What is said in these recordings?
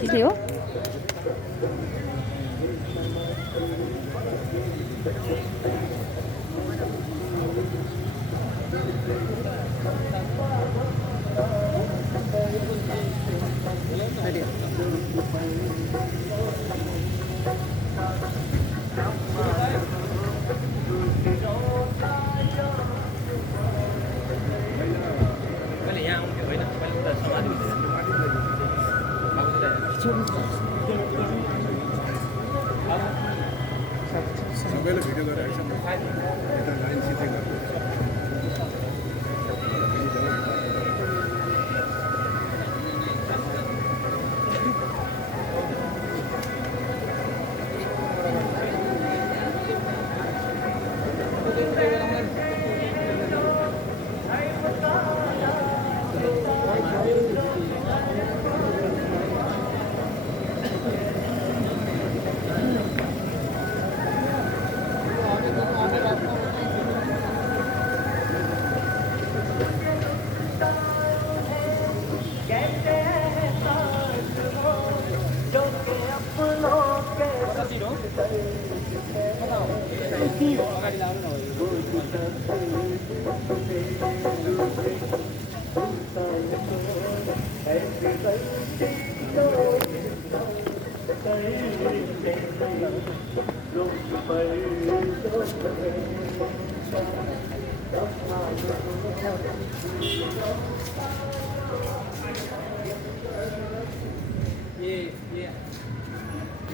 किती हो? सबैले भिडियो गरिरहेको छ यता लाइन सिधै गर्नु ये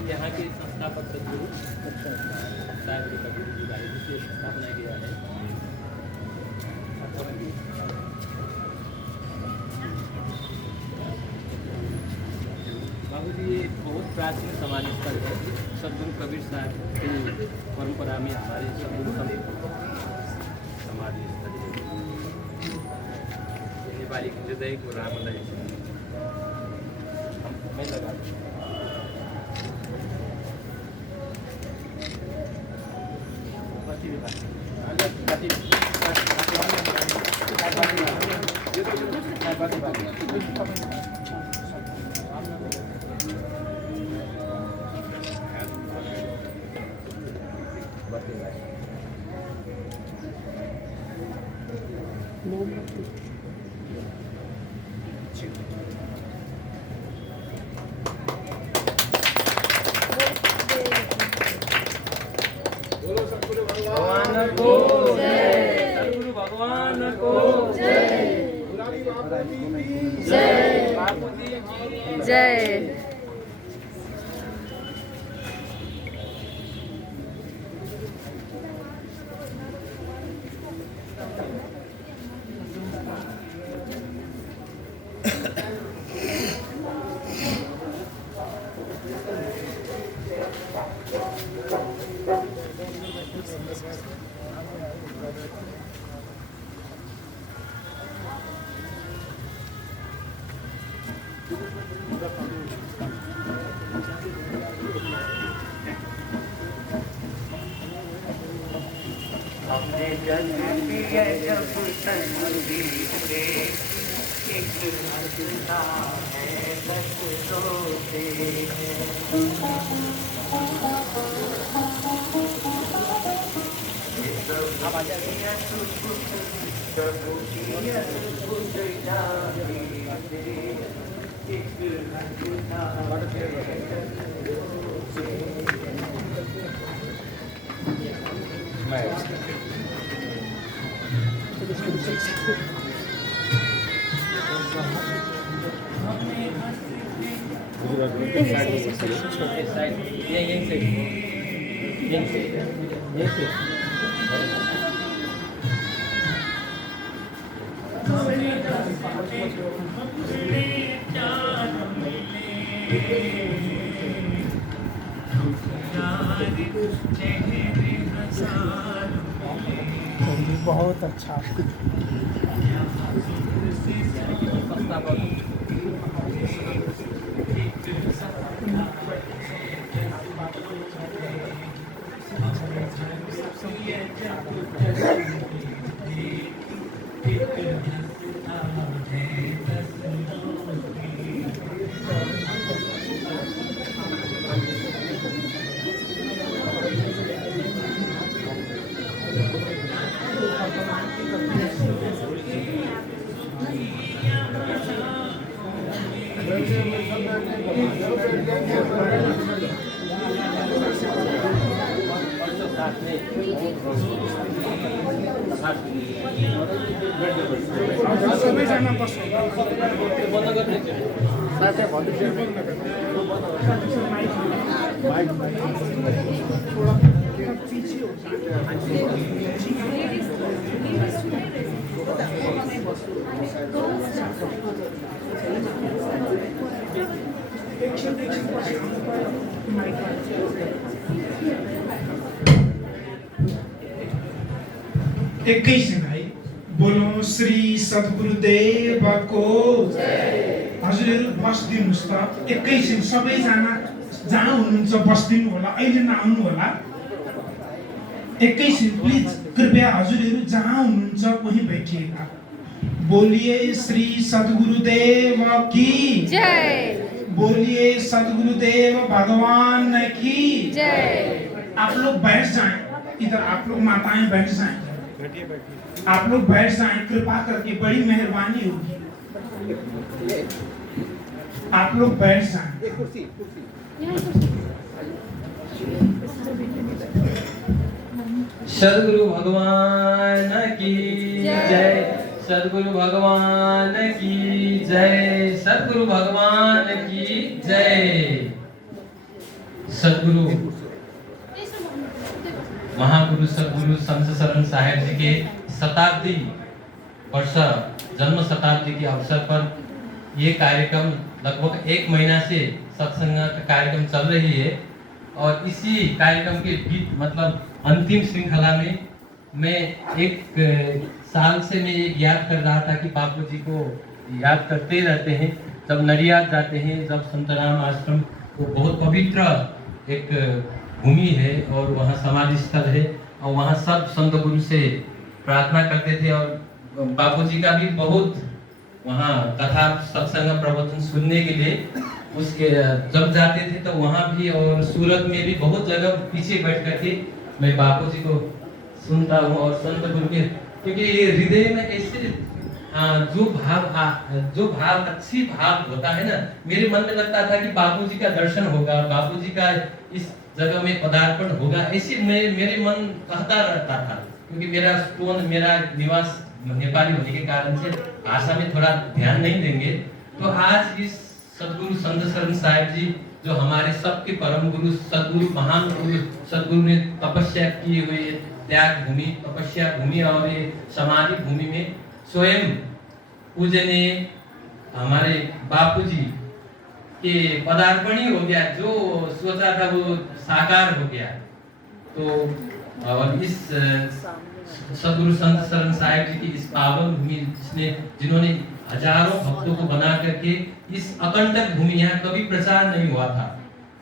यहाँ के संस्थापक सदगुरु साहब जी कबीर जी का जिसकी स्थापना किया है। बाबू जी ये बहुत प्राचीन समाधि स्थल है। सदगुरु कबीर साहब की परंपरा में हमारे सदगुरु समाधि स्थल है। नेपाली हृदय को रामलाई मैं लगा भगवान को जय, सद्गुरु भगवान को जय, जय, बापू जी की जय। हमने जल पिया जब तनवीर से एक हंसता है बरसों से। बहुत अच्छा सबैजना बस्नु बन्द गर्दैछु साथै भन्दै एकैछिन है। बोलो श्री सद्गुरुदेव को हजुरहरू बस्दिनुहोस् त एकैछिन सबैजना जहाँ हुनुहुन्छ बस्दिनु होला, अहिले नआउनु होला। एकैछिन प्लिज कृपया हजुरहरू जहाँ हुनुहुन्छ वहीं बैठिएगा। बोलिए श्री सद्गुरुदेव की जय। बोलिए सद्गुरुदेव भगवान की जय। आप लोग बैठ जाएं, इधर आप लोग माताएं बैठ जाएं, आप लोग बैठ जाएं, कृपा करके बड़ी मेहरबानी होगी। आप लोग बैठ जाएं। सद्गुरु भगवान की जय। सद्गुरु भगवान की जय। सद्गुरु भगवान की जय। सद्गुरु महागुरु सद्गुरु संत शरण साहेब जी के शताब्दी वर्ष जन्म शताब्दी के अवसर पर ये कार्यक्रम लगभग 1 महीना से सत्संग का कार्यक्रम चल रही है और इसी कार्यक्रम के बीच मतलब अंतिम श्रृंखला में मैं एक साल से मैं ये याद कर रहा था कि बापू जी को याद करते रहते हैं। जब नडियाद जाते हैं, जब संतराम आश्रम वो बहुत पवित्र एक भूमि है और वहाँ समाधि स्थल है और वहाँ सब संत गुरु से प्रार्थना करते थे और बापूजी का भी बहुत वहाँ कथा सत्संग प्रवचन सुनने के लिए उसके जब जाते थे तो वहाँ भी और सूरत में भी बहुत जगह पीछे बैठ करके मैं बापूजी को सुनता हूँ और संत गुरु के, क्योंकि ये हृदय में ऐसे जो भाव अच्छी भाव होता है ना, मेरे मन में लगता था कि बापूजी का दर्शन होगा, बापूजी का इस जगह में पदार्पण होगा, ऐसे मेरे मन कहता रहता था। क्योंकि मेरा स्टोन मेरा निवास नेपाली होने के कारण से भाषा में थोड़ा ध्यान नहीं देंगे। तो आज इस सद्गुरु संत शरण साहेब जी जो हमारे सबके परम गुरु सद्गुरु महान गुरु सद्गुरु ने तपस्या की हुई त्याग भूमि तपस्या भूमि और ये समाधि भूमि में स्वयं पूजनीय हमारे बापूजी के पदार्पण ही हो गया, जो सोचा था वो साकार हो गया। तो और इस सद्गुरु संत शरण साहेब जी की इस पावन भूमि जिन्होंने हजारों भक्तों को बना करके इस अकंटक भूमि, यहाँ कभी प्रचार नहीं हुआ था।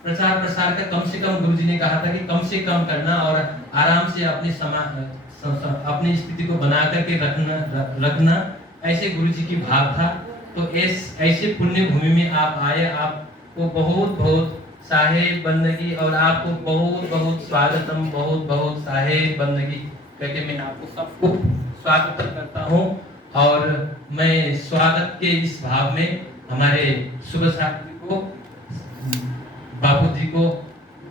प्रचार प्रसार का कम से कम गुरुजी ने कहा था कि कम से कम करना और आराम से अपनी स्थिति को बना करके रखना ऐसे गुरुजी की भाव था। तो ऐसे पुण्य भूमि में आप आए, आपको बहुत बहुत साहेब बंदगी और आपको बहुत बहुत स्वागतम, बहुत बहुत साहेब बंदगी करके मैं आपको सबको स्वागत करता हूँ। और मैं स्वागत के इस भाव में हमारे शुभ साथी को बापू जी को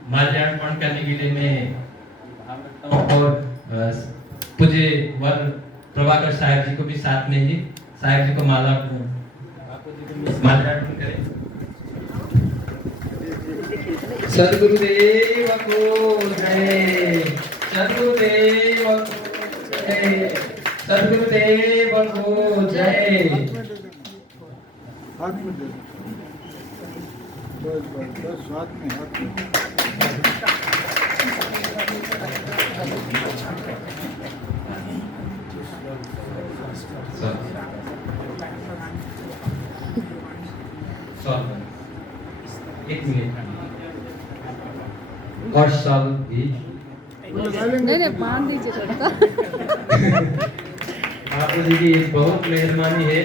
माल्यार्पण करने के लिए मैं भाव रखता हूँ और पूज्य वर प्रभाकर साहेब जी को भी साथ में ही साहेब जी को बापू जी को माल्यार्पण करें। सद्गुरुदेव को जय। सद्गुरुदेव को जय। सद्गुरुदेव को जय। हाथ में दे बस हाथ में एक मिनट और साल भी नहीं बांध दीजिए थोड़ा। बापू जी की बहुत मेहरबानी है।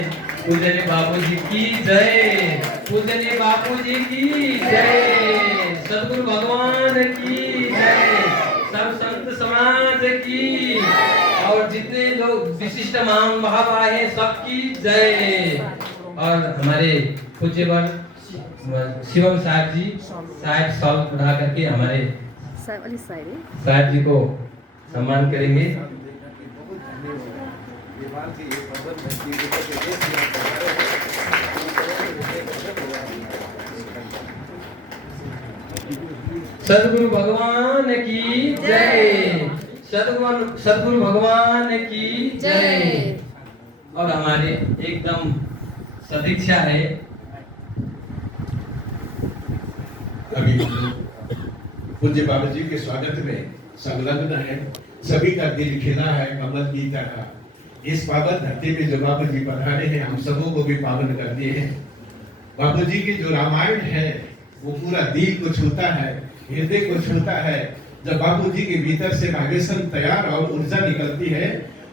पूजनीय बापू जी की जय। पूजनीय बापू जी की जय। सद्गुरु भगवान की जय। सब संत समाज की और जितने लोग विशिष्ट महानुभाव आए सबकी जय। और हमारे पूज्यवर शिवम साहब जी साहब सॉल्व पढ़ा करके हमारे साहब वाली साइड है। साहब जी को सम्मान करेंगे। सदगुरु भगवान की जय। सदगुरु भगवान की जय। और हमारे एकदम सदीक्षा है अभी पूज्य बाबा जी के स्वागत में संलग्न है। सभी का दिल खिला है कमल की तरह। इस पावन धरती में जो बाबा जी पधारे हैं हम सबों को भी पावन करते हैं। बाबा जी की जो रामायण है वो पूरा दिल को छूता है, हृदय को छूता है। जब बाबू जी के भीतर से भागेशन तैयार और ऊर्जा निकलती है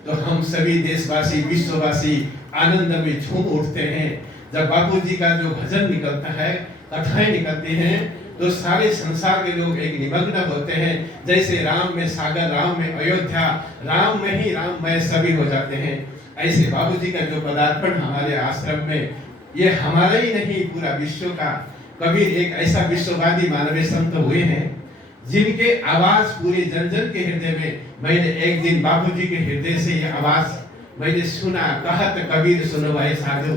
तो हम सभी देशवासी विश्ववासी आनंद में झूम उठते हैं। जब बाबू जी का जो भजन निकलता है, कथाएं निकलती हैं तो सारे संसार के लोग एक निमग्न होते हैं। जैसे राम में सागर, राम में अयोध्या, राम में ही राममय सभी हो जाते हैं। ऐसे बाबू जी का जो पदार्पण हमारे आश्रम में, ये हमारा ही नहीं पूरा विश्व का। कबीर एक ऐसा विश्ववादी मानवीय संत हुए हैं जिनके आवाज पूरे जन जन के हृदय में। मैंने एक दिन बाबू जी के हृदय से ये आवाज मैंने सुना, कहत कबीर सुनो भाई साधु।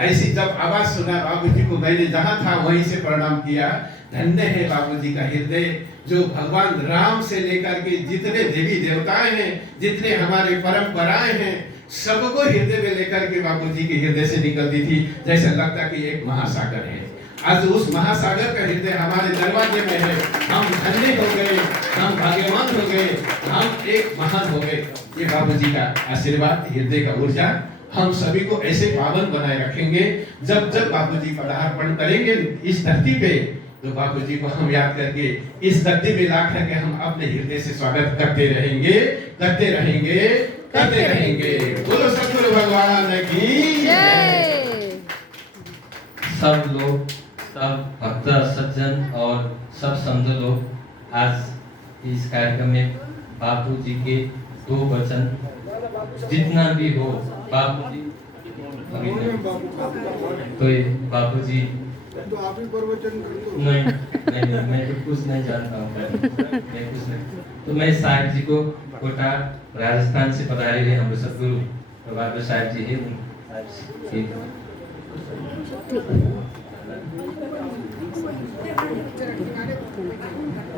ऐसी जब आवाज सुना बाबू जी को, मैंने जहां था वहीं से प्रणाम किया। धन्य है बाबू जी का हृदय, जो भगवान राम से लेकर के जितने देवी देवताएं हैं, जितने हमारे परंपराएं हैं, सबको हृदय में लेकर के बाबू जी के हृदय से निकलती थी। जैसा लगता कि एक महासागर है। आज उस महासागर का हृदय हमारे दरवाजे में है। हम धन्य हो गए, हम भाग्यवान हो गए, हम एक महान हो गए। ये बाबू जी का आशीर्वाद, हृदय का ऊर्जा हम सभी को ऐसे पावन बनाए रखेंगे। जब जब बाबू जी पदार्पण करेंगे इस धरती पे तो बाबू जी को हम याद करके इस धरती में ला करके हम अपने हृदय से स्वागत करते रहेंगे, करते रहेंगे, करते रहेंगे। बोलो सतगुरु भगवान की जय। सब लोग, सब भक्त सज्जन और सब संत लोग आज इस कार्यक्रम में बापू जी के 2 वचन जितना भी हो बापू जी तो ये बापू जी तो आप ही प्रवचन कर दो। नहीं मैं तो कुछ नहीं जानता हूँ। मैं कुछ नहीं। तो मैं साहिब जी को कोटा राजस्थान से पधारे हैं हमारे सदगुरु बाबा साहिब जी हैं।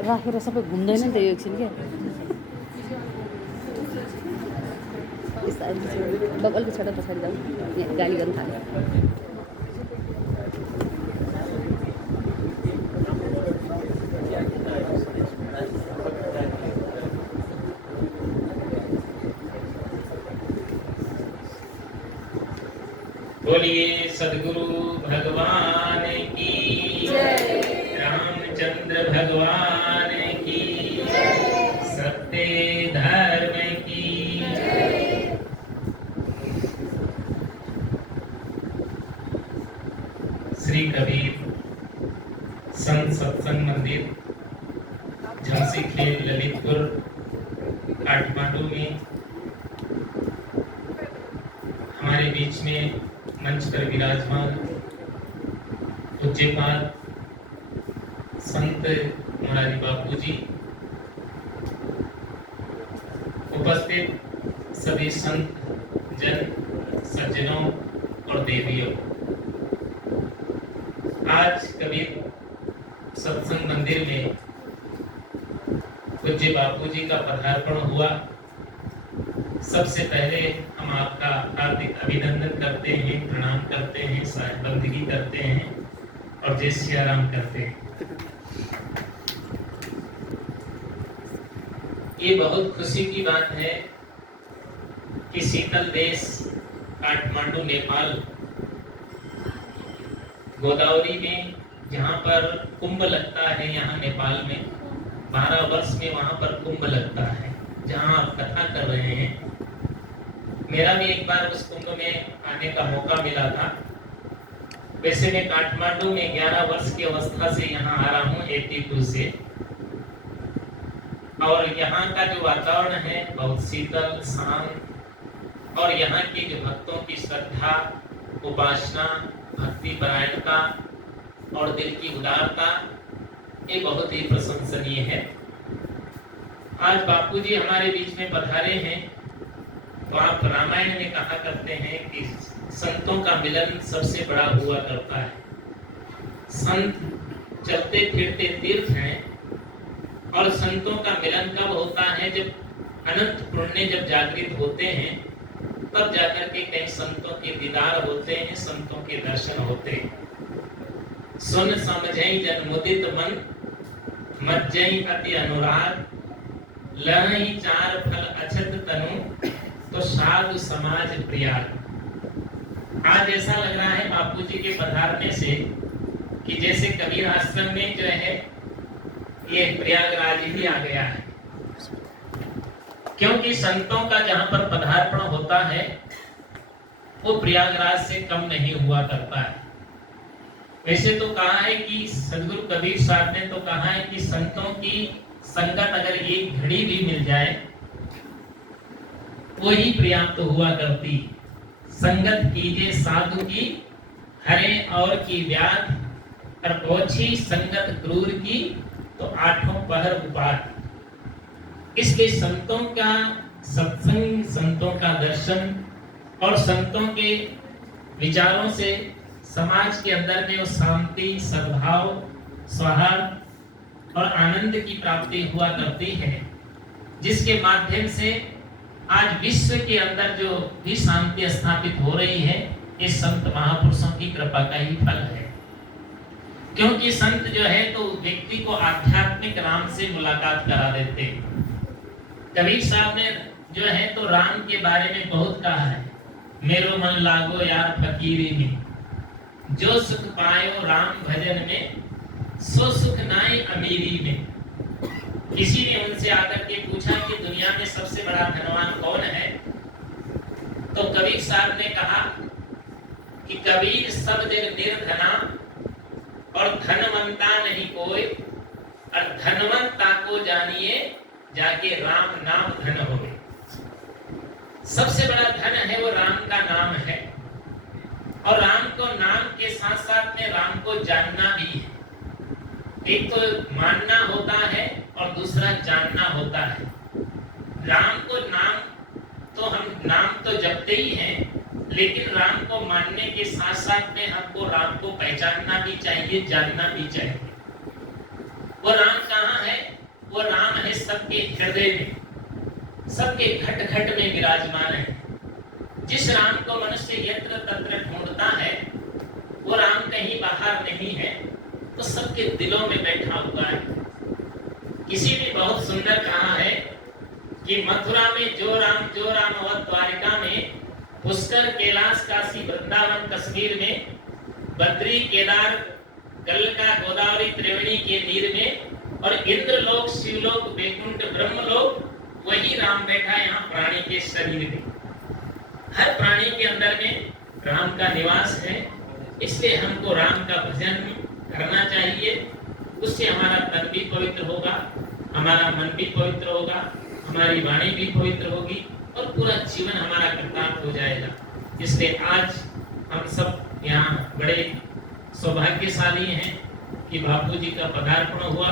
राखेर सबै घुम्दैन नि त यो एकछिन क्या। अलिक छोटा पछाडि जाउँ, यहाँ गाली गर्नु थाल्यो। बोलिए सदगुरु भगवान की जय। रामचंद्र भगवान की जय। सत्य धर्म की जय। श्री कबीर संत सत्संग मंदिर झांसी खेल ललितपुर काठमांडू में हमारे बीच में मंच पर विराजमान पूज्यपाद संत मोरारी बापू जी, उपस्थित सभी संत जन सज्जनों और देवियों, आज कबीर सत्संग मंदिर में पूज्य बापू जी का पदार्पण हुआ। सबसे पहले हम आपका हार्दिक अभिनंदन करते हैं, प्रणाम करते हैं, साहिबंदगी करते हैं और जय सिया राम करते हैं। ये बहुत खुशी की बात है कि शीतल देश काठमांडू नेपाल गोदावरी में जहाँ पर कुंभ लगता है, यहाँ नेपाल में 12 वर्ष में वहाँ पर कुंभ लगता है जहाँ आप कथा कर रहे हैं। मेरा भी एक बार उस कुंभ में आने का मौका मिला था। वैसे मैं काठमांडू में 11 वर्ष की अवस्था से यहाँ आ रहा हूँ 82 से, और यहाँ का जो वातावरण है बहुत शीतल शांत, और यहाँ के जो भक्तों की श्रद्धा, उपासना, भक्ति परायणता और दिल की उदारता, ये बहुत ही प्रशंसनीय है। आज बापूजी हमारे बीच में पधारे हैं, तो आप रामायण में कहा करते हैं कि संतों का मिलन सबसे बड़ा हुआ करता है। संत चलते फिरते तीर्थ हैं, और संतों का मिलन कब होता है? जब अनंत पुण्य जब जागृत होते हैं, तब जाकर के कई संतों के दीदार होते हैं, संतों के दर्शन होते हैं। सुन समझई जन मुदित मन, मज्जई अति अनुराग, लहई चार फल अछत तनु, तो साधु समाज प्रियाग। आज ऐसा लग रहा है बापूजी के पधारने से कि जैसे कबीर आश्रम में जो है ये प्रयागराज ही आ गया है, क्योंकि संतों का जहां पर पदार्पण होता है वो प्रयागराज से कम नहीं हुआ करता है। वैसे तो कहा है कि सदगुरु कबीर साहब ने तो कहा है कि संतों की संगत अगर एक घड़ी भी मिल जाए वो ही पर्याप्त हुआ करती। संगत कीजिए साधु की, हरे और की व्याध, और पहुंची संगत क्रूर की, तो आठों पहर उपाट। इसलिए संतों का सत्संग, संतों का दर्शन और संतों के विचारों से समाज के अंदर में वो शांति, सद्भाव, सौहार्द और आनंद की प्राप्ति हुआ करती है, जिसके माध्यम से आज विश्व के अंदर जो भी शांति स्थापित हो रही है, ये संत महापुरुषों की कृपा का ही फल है। क्योंकि संत जो है तो व्यक्ति को आध्यात्मिक राम से मुलाकात करा देते हैं। कबीर साहब ने जो है तो राम के बारे में बहुत कहा है, मेरो मन लागो यार फकीरी में, जो सुख पायो राम भजन में, सो सुख नाई अमीरी में। किसी ने उनसे आकर के पूछा कि दुनिया में सबसे बड़ा धनवान कौन है? तो कबीर साहब ने कहा कि कबीर सब जग निर्धना, और धनवंता नहीं कोई, और धनवंता को जानिए जाके राम नाम धन होवे। सबसे बड़ा धन है वो राम का नाम है, और राम को नाम के साथ साथ में राम को जानना भी है। एक तो मानना होता है और दूसरा जानना होता है। राम को नाम तो हम नाम तो जपते ही हैं, लेकिन राम को मानने के साथ साथ में हमको राम को पहचानना भी चाहिए, जानना भी चाहिए। वो राम कहाँ है? वो राम है सबके हृदय में, सबके घट घट में विराजमान है। जिस राम को मनुष्य यत्र तत्र ढूंढता है, वो राम कहीं बाहर नहीं है, तो सबके दिलों में बैठा हुआ है। किसी ने बहुत सुंदर कहा है कि मथुरा में जो राम और द्वारिका में, पुष्कर, कैलाश, काशी, वृंदावन, कश्मीर में, बद्री, केदार, गलका, गोदावरी, त्रिवेणी के नीर में, और इंद्रलोक, शिवलोक, वैकुंठ, ब्रह्मलोक, वही राम बैठा है यहाँ प्राणी के शरीर में। हर प्राणी के अंदर में राम का निवास है। इसलिए हमको राम का भजन करना चाहिए। उससे हमारा तन भी पवित्र होगा, हमारा मन भी पवित्र होगा, हमारी वाणी भी पवित्र होगी, और पूरा जीवन हमारा कृतार्थ हो जाएगा। इसलिए आज हम सब यहाँ बड़े सौभाग्यशाली हैं कि बापूजी का पदार्पण हुआ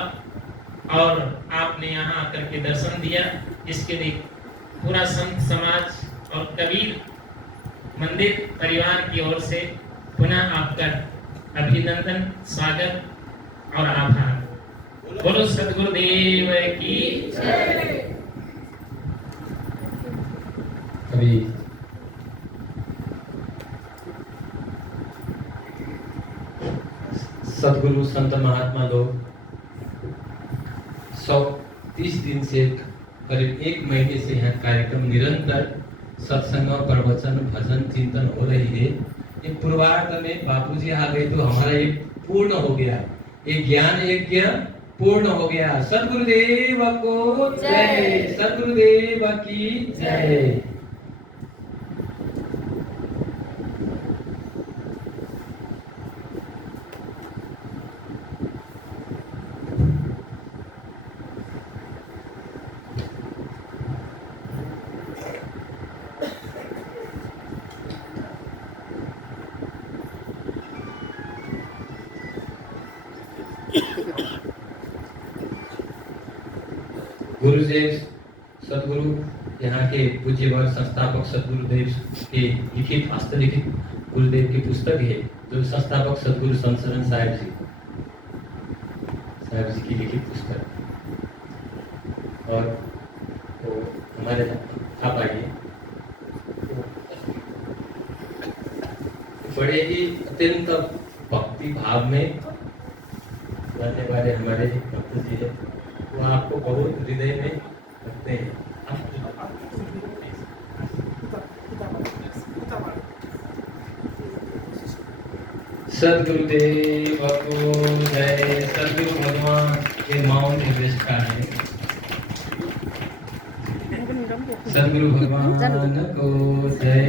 और आपने यहाँ आकर के दर्शन दिया। इसके लिए पूरा संत समाज और कबीर मंदिर परिवार की ओर से पुनः आपका अभिनंदन, स्वागत और आभार। बोलो सद्गुरुदेव की जय। अभी सदगुरु संत महात्मा लोग 130 दिन से करीब 1 महीने से यहाँ कार्यक्रम निरंतर सत्संग, प्रवचन, भजन, चिंतन हो रही है। ये पूर्वार्ध में बापूजी आ गए तो हमारा ये पूर्ण हो गया, ये ज्ञान यज्ञ पूर्ण हो गया। सद्गुरुदेव को जय, सद्गुरुदेव की जय। गुरुदेव सदगुरु यहाँ के पूज्य वर्ग संस्थापक सदगुरुदेव के लिखित हस्तलिखित गुरुदेव की पुस्तक है, जो संस्थापक सदगुरु संसरण साहिब जी की लिखित पुस्तक। और तो हमारे आप आइए, बड़े ही अत्यंत भक्ति भाव में रहने वाले हमारे भक्त जी है, वो आपको बहुत हृदय में रखते हैं। सदगुरुदेव को जय। सदगुरु भगवान के माउंट एवरेस्ट का है। सदगुरु भगवान को जय।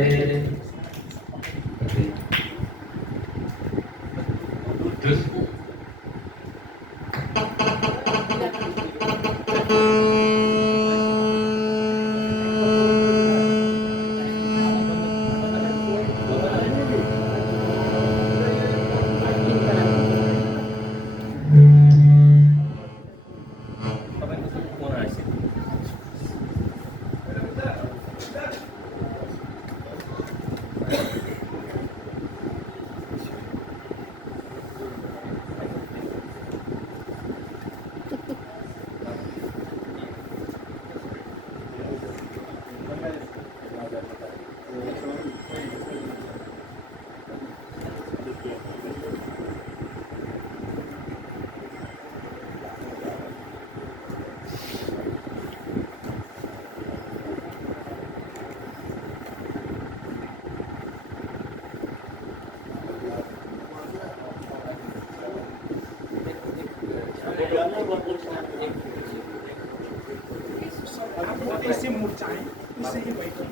ऐसे मुड़ जाए, इससे ही बैठे,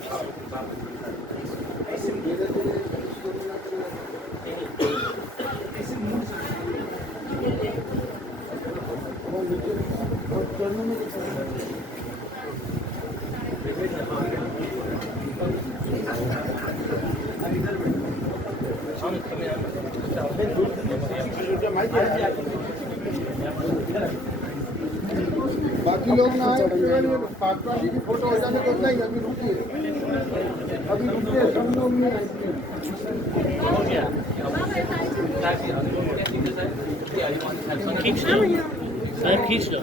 ऐसे मुड़ जाए। बाकी लोग ना आए, पार्टनर की फोटो हो जाने तो नहीं, अभी रुकिए, सब लोग नहीं आए। खींच लो।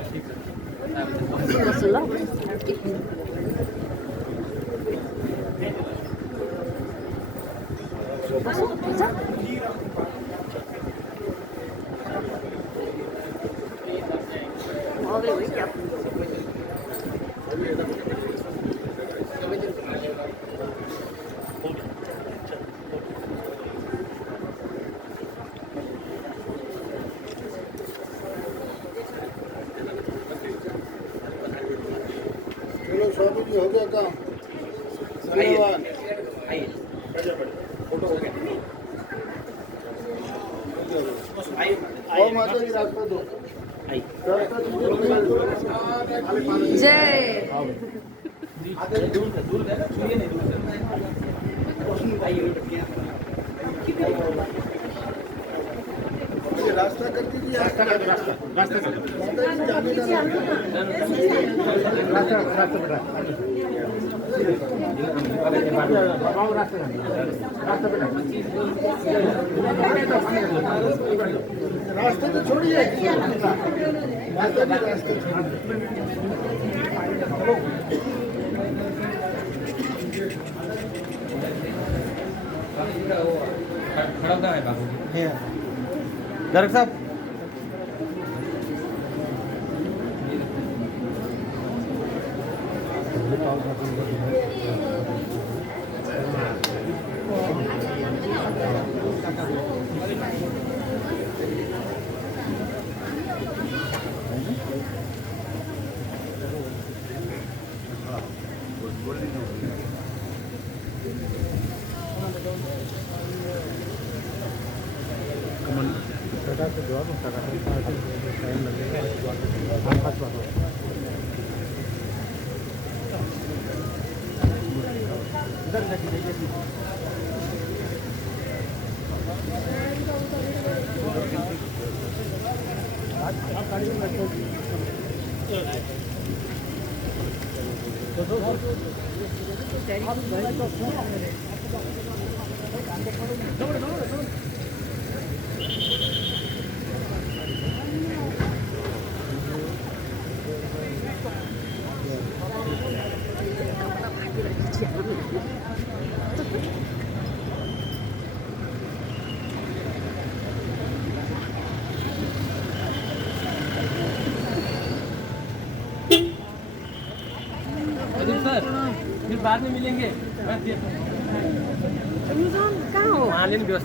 चलो स्वामी जी, हो गया काम। धन्यवाद। फोटो हो गया। और माता जी रास्ता दो। जय। रास्ता कर दीजिए, रास्ता कर जाने का रास्ते तो छोड़िए, रास्ते खड़ा है बाबू डायरेक्टर साहब, टाइम लगेगा, खास बात हो। इधर सर फिर बाद में मिलेंगे कहाँ हो वहाँ लेने व्यवस्था